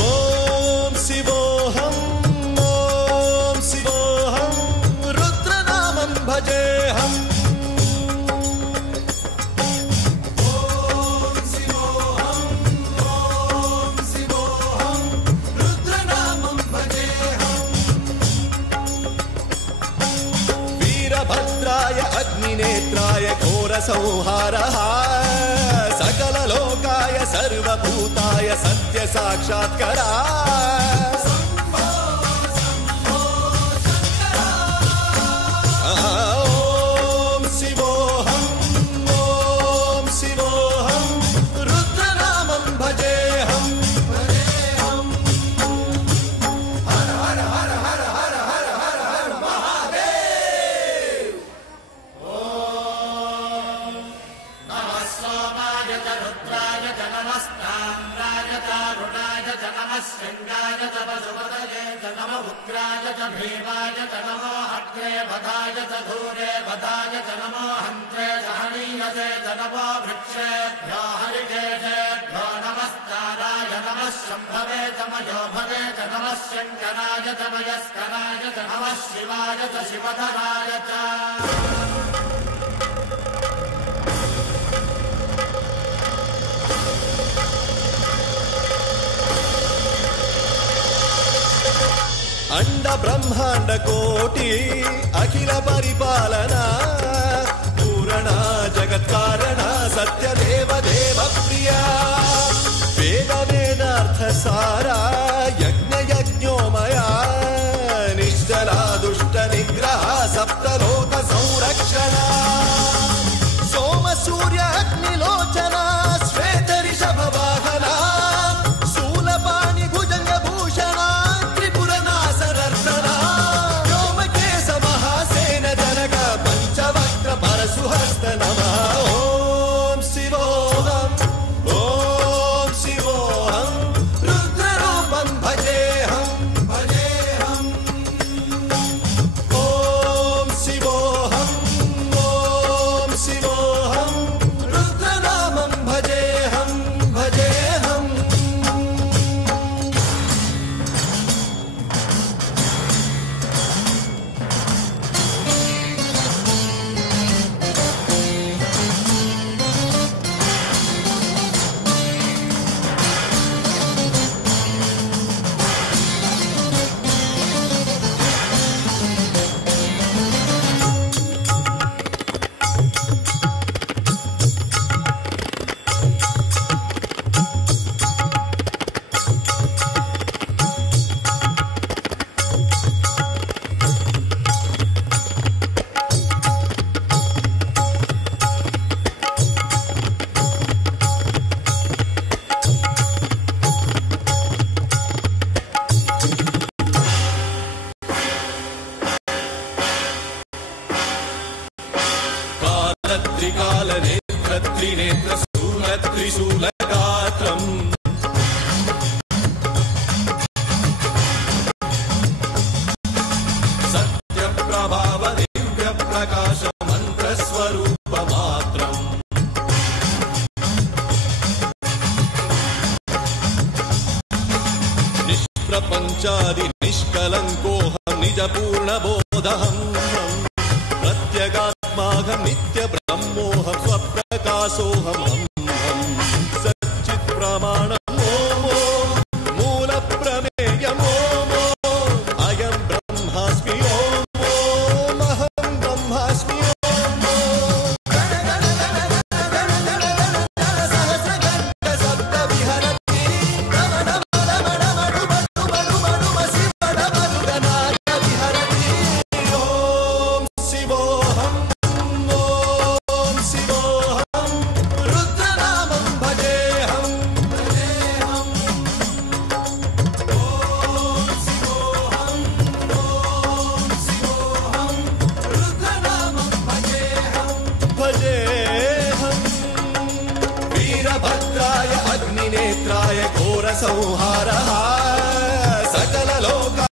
ఓం శివోహం ఓం శివోహం రుద్రనామం భజేహం ఓం శివోహం ఓం శివోహం రుద్రనామం భజేహం వీరభద్రాయ అగ్నినేత్రాయ ఘోర సంహారః सकल लोकाय सर्वभूताय सत्य साक्षात्करा ओम शिवोहम ओम शिवोहम रुद्रनामं भजेहम हर हर हर हर हर हर हर हर महादेव ओम नमः सोमाय रुद्राय च नमस्ताम्राय च रुणाय च नमः शृङ्गाय च वसुपतये च नमः उग्राय च भीमाय च नमो अग्रे वधाय च धूरे वधाय च नमो हन्त्रे च हनीयसे च नमो वृक्षेभ्यो हरिकेशेभ्यो नमस्काराय नमः शम्भवे च मयोभवे च नमः शङ्कराय च मयस्कराय च नमः शिवाय च शिवधराय च अंड ब्रह्मांड कोटि अखिल परिपालना पूरणा जगत् कारणा सत्य देव देव प्रिया वेद वेदार्थ सारा यज्ञ यज्ञोमया निश्चला दुष्ट निग्रह सप्तलोक संरक्षणा सोम सूर्य अग्निलोचना श्वेत ऋषभ वाहना शूलपाणि भुजंग भूषणा सुहस्त नमः ओम शिवोहम रुद्ररूपं भजेहम भजेहम ओम शिवोहम रुद्रनामं भजेहम भजेहम त्रिनेत्र शूल त्रिशूलगात्रम् सत्यप्रभाव दिव्य प्रकाश मंत्र स्वरूप मात्रम् निष्प्रपंचादि निष्कलंकोऽहं निज पूर्ण बोधहं प्रत्यगात्माहं नित्य ब्रह्मोऽहं स्वप्रकाशोऽहं सच्चित् प्रमाणम् ओम मूल प्रमेयम् ओम अयं ब्रह्मास्मि ओम अहं ब्रह्मास्मि वीरभद्राय अग्निनेत्राय घोर संहार